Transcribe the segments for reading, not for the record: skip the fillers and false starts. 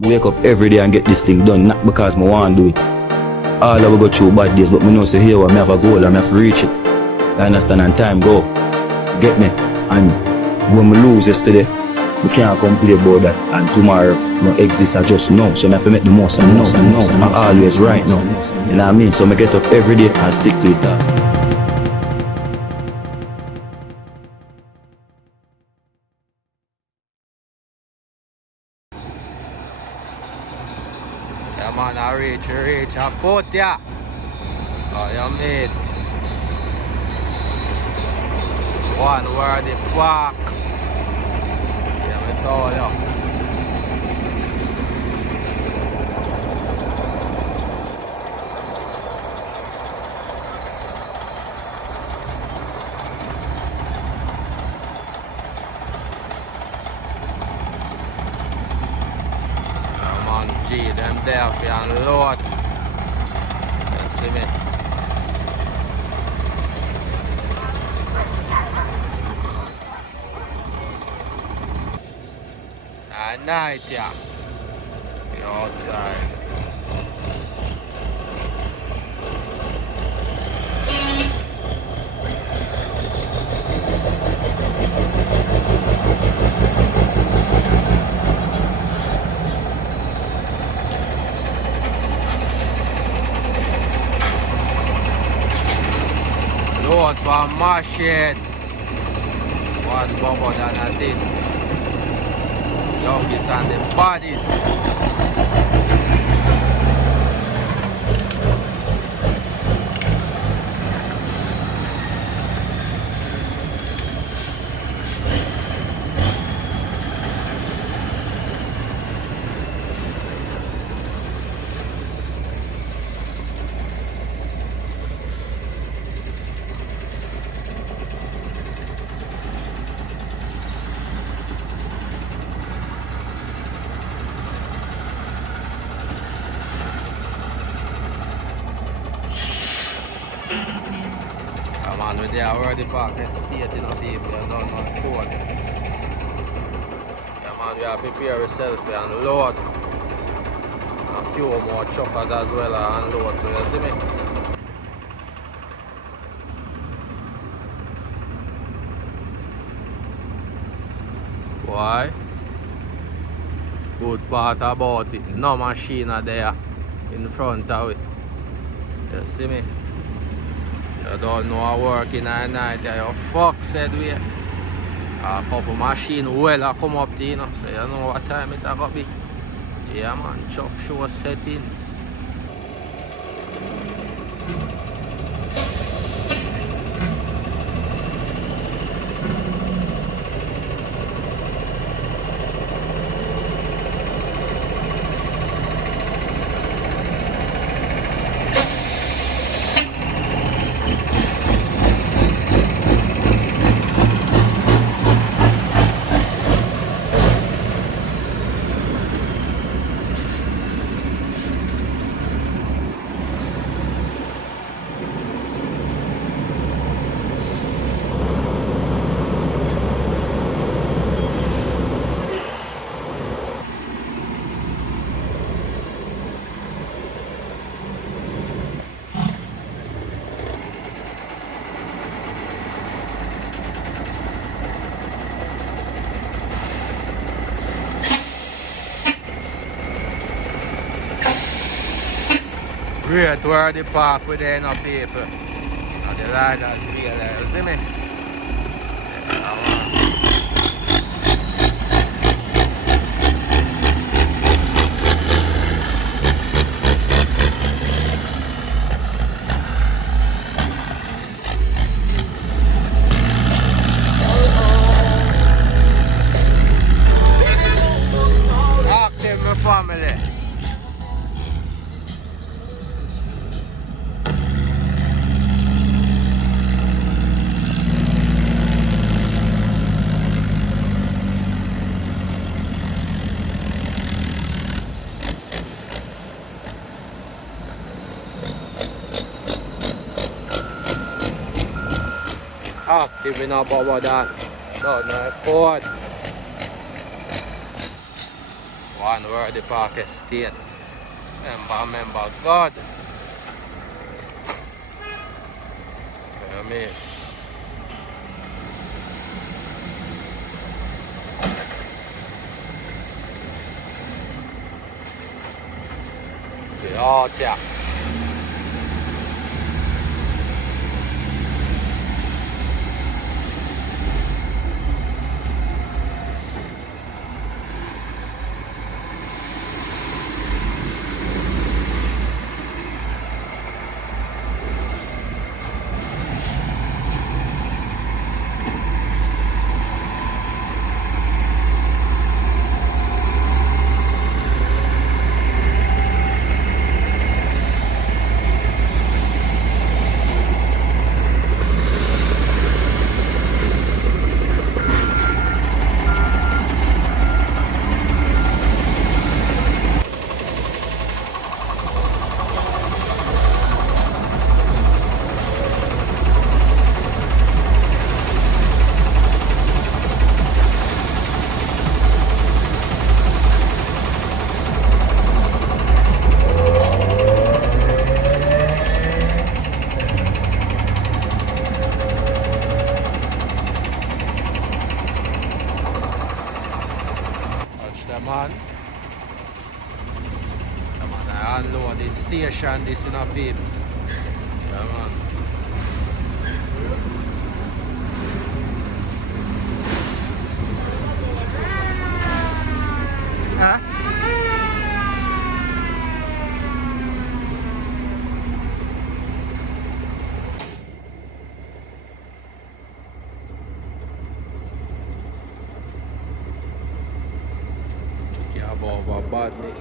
Wake up every day and get this thing done, not because I want to do it. All I will go through bad days, but I know say here I have a goal and I have to reach it. I understand and time go. Get me? And when we lose yesterday, we can't complain about that. And tomorrow, no exists I just know. So I have to make the most and know. I'm always right now. You know what I mean? So I get up every day and stick to the task. Yeah man, I reach, I foot ya. Oh, you made one word the park. Yeah, me told you. Yeah man, G, them there for unload. You see me? At night, yeah. You outside. Load for machine. One bubble than a thing. Youngest and the bodies. Yeah man, we there already park estate in a people, you don't know the code. Yeah man, we have to prepare ourselves to unload. A few more choppers as well and unload, so you see me? Why? Good part about it, no machine are there in front of it. You see me? You don't know how working at night, you fuck said we. A couple machine well come up to you know, so you know what time it gonna be. Yeah man, chuck show settings. Great where the park with there no people. And the riders be there, you see me? Yeah, man. Active my family. Active in about that. Don't know, port. One Worthy Park Estate. Member God. You mean? The altar. Man. Come on, I unloading station this in a peeps. Come on. Huh? About badness.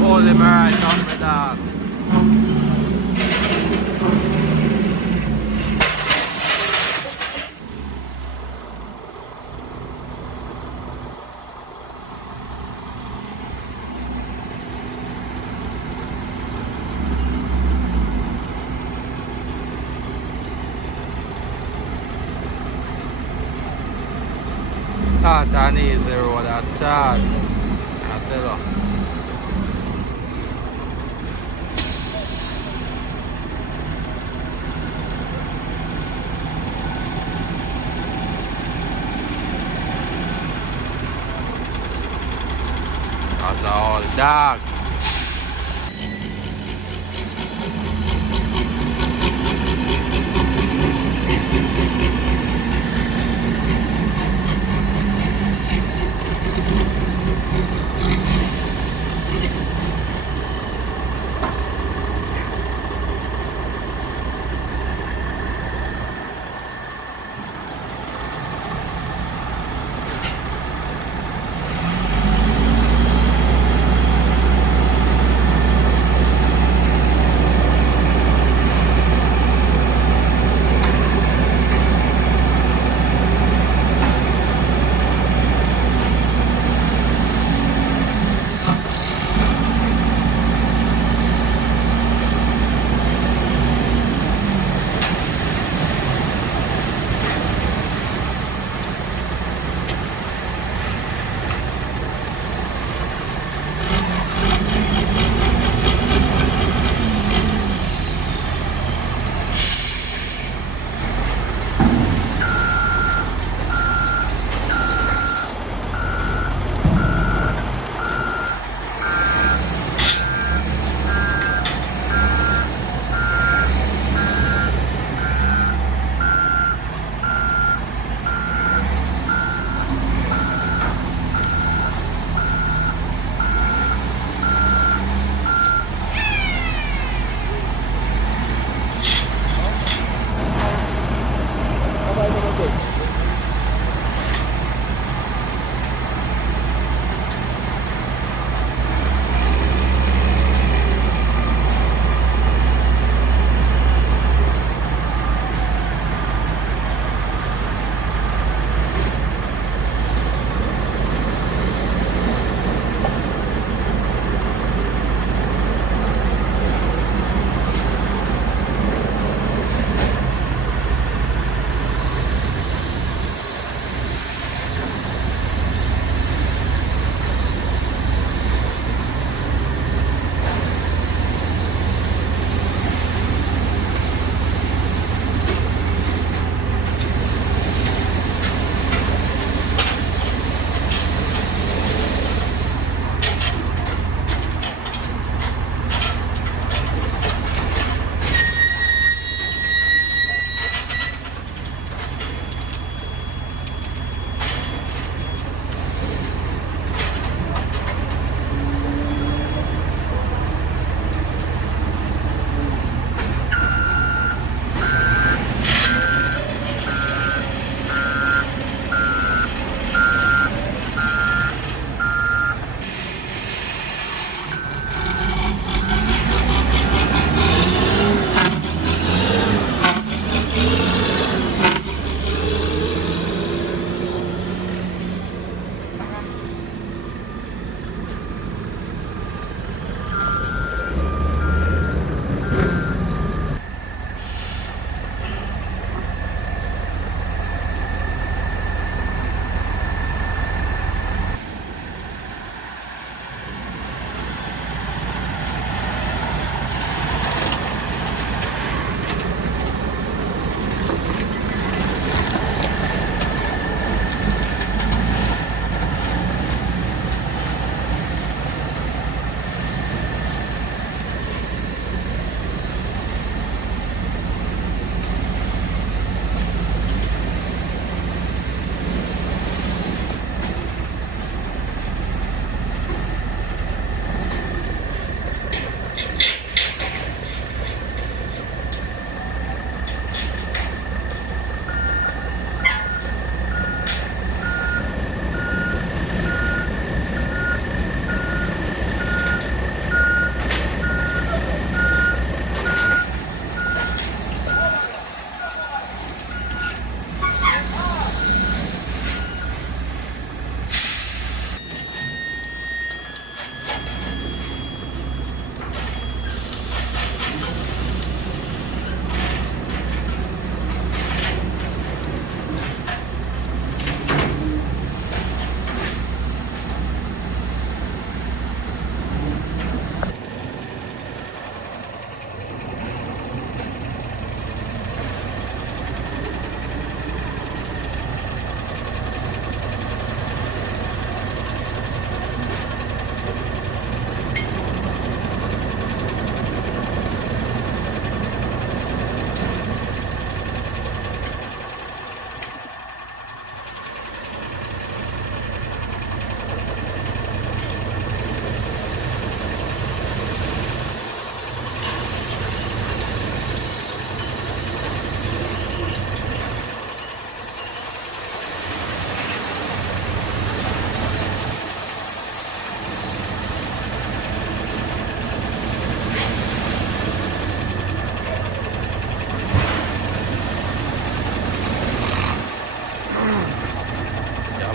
Hold him right on my dog. Not an easy road at all. I tell you. That's all dog.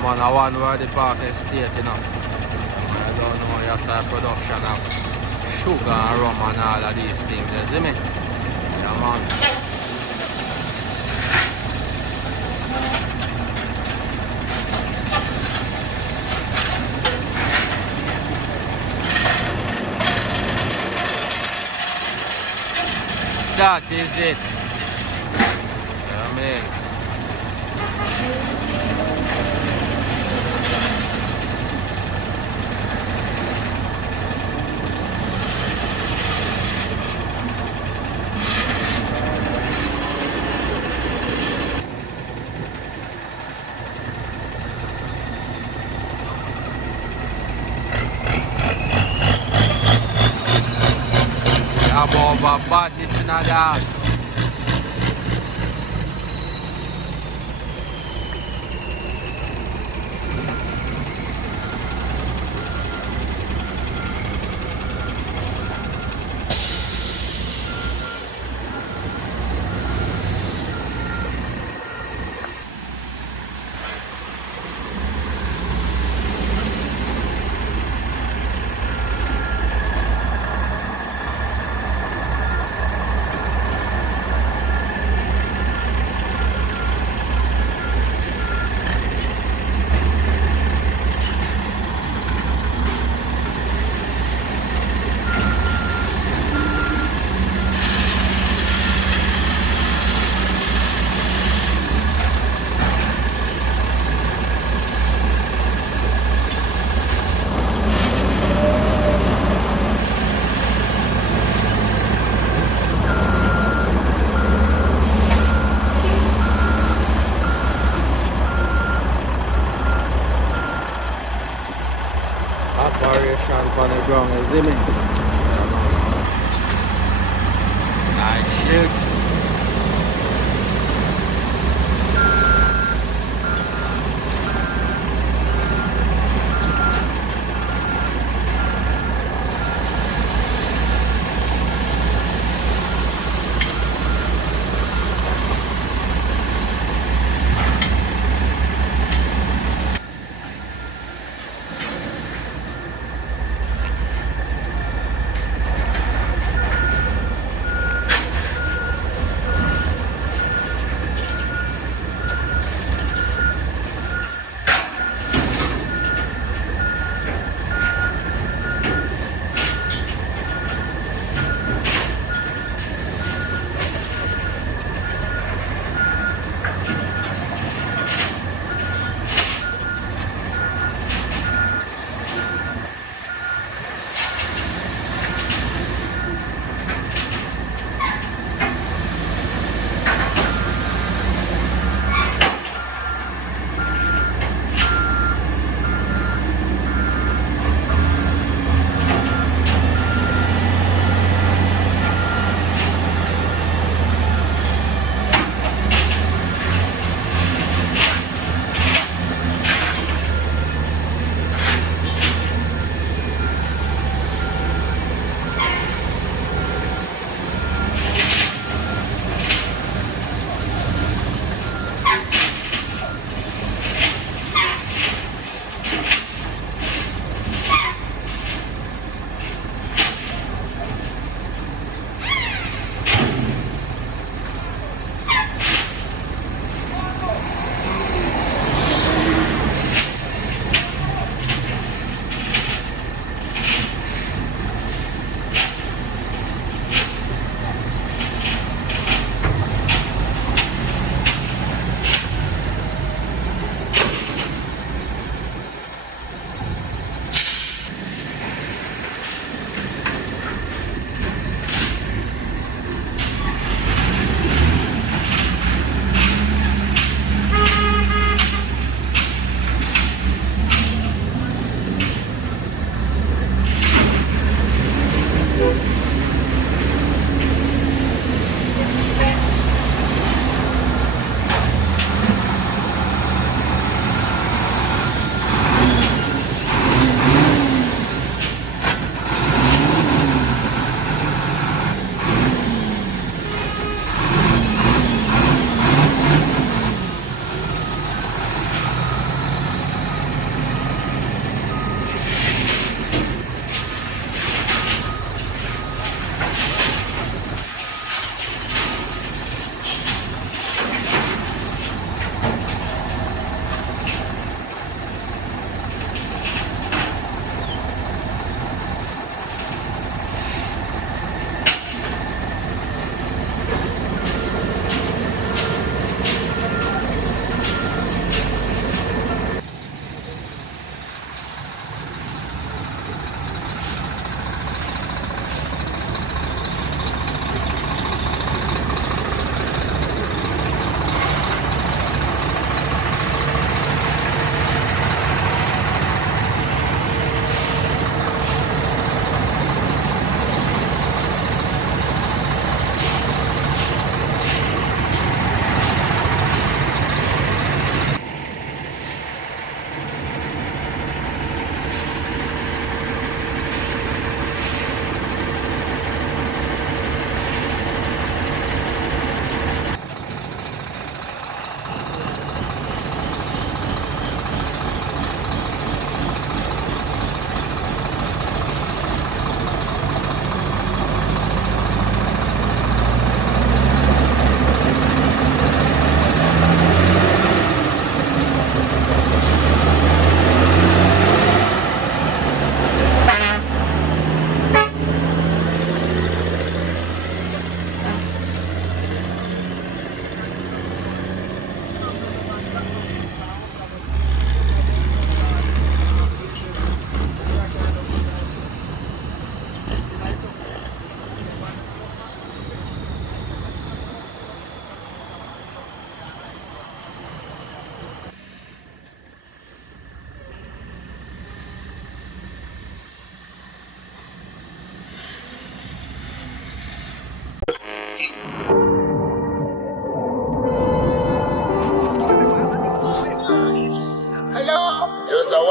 man, I want where the park estate, you know. I don't know, you saw production of sugar and rum and all of these things, you see me? Yeah, man. That is it. Yeah, man. About badness in that. Operation on the ground, you see me? Night shift.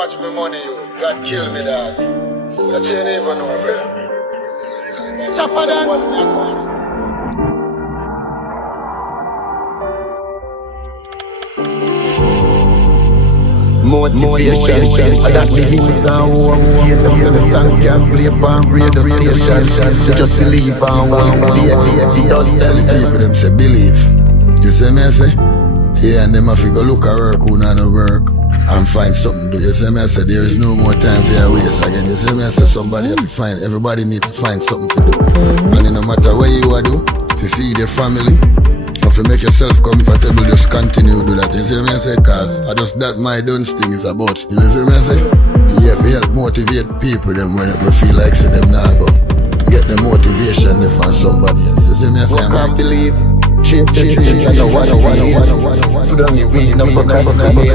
watch me money, you. God kill me, dog. That you ain't even know, bro. Chopper then. Motivation, that the youth and war. Hear them say the song can play on radio station. Just believe and wait. Don't tell the people them say believe. You see me I say? Yeah, and them have to go look at work who not no work and find something to do. You see me I say? There is no more time for your waste again. You see me I say? Somebody have to find, everybody need to find something to do. And it no matter what you are do, to feed your family, if you make yourself comfortable, just continue to do that. You see me I say? Cause I just that my done thing is about still. You see me I say? Yeah, if you help motivate people them when they feel like say them now go get the motivation from somebody else. You see me I say? I can't believe. Chase the dream, I don't wanna put on your weed, no procrastinate.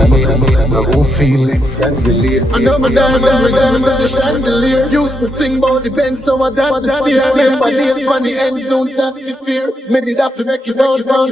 My own feeling, can't relate. I know my diamond resemble the chandelier. Used to sing about the Benz, now I dance the steer. Remember days when the ends don't taxi fear. Maybe that for make it down, sweat.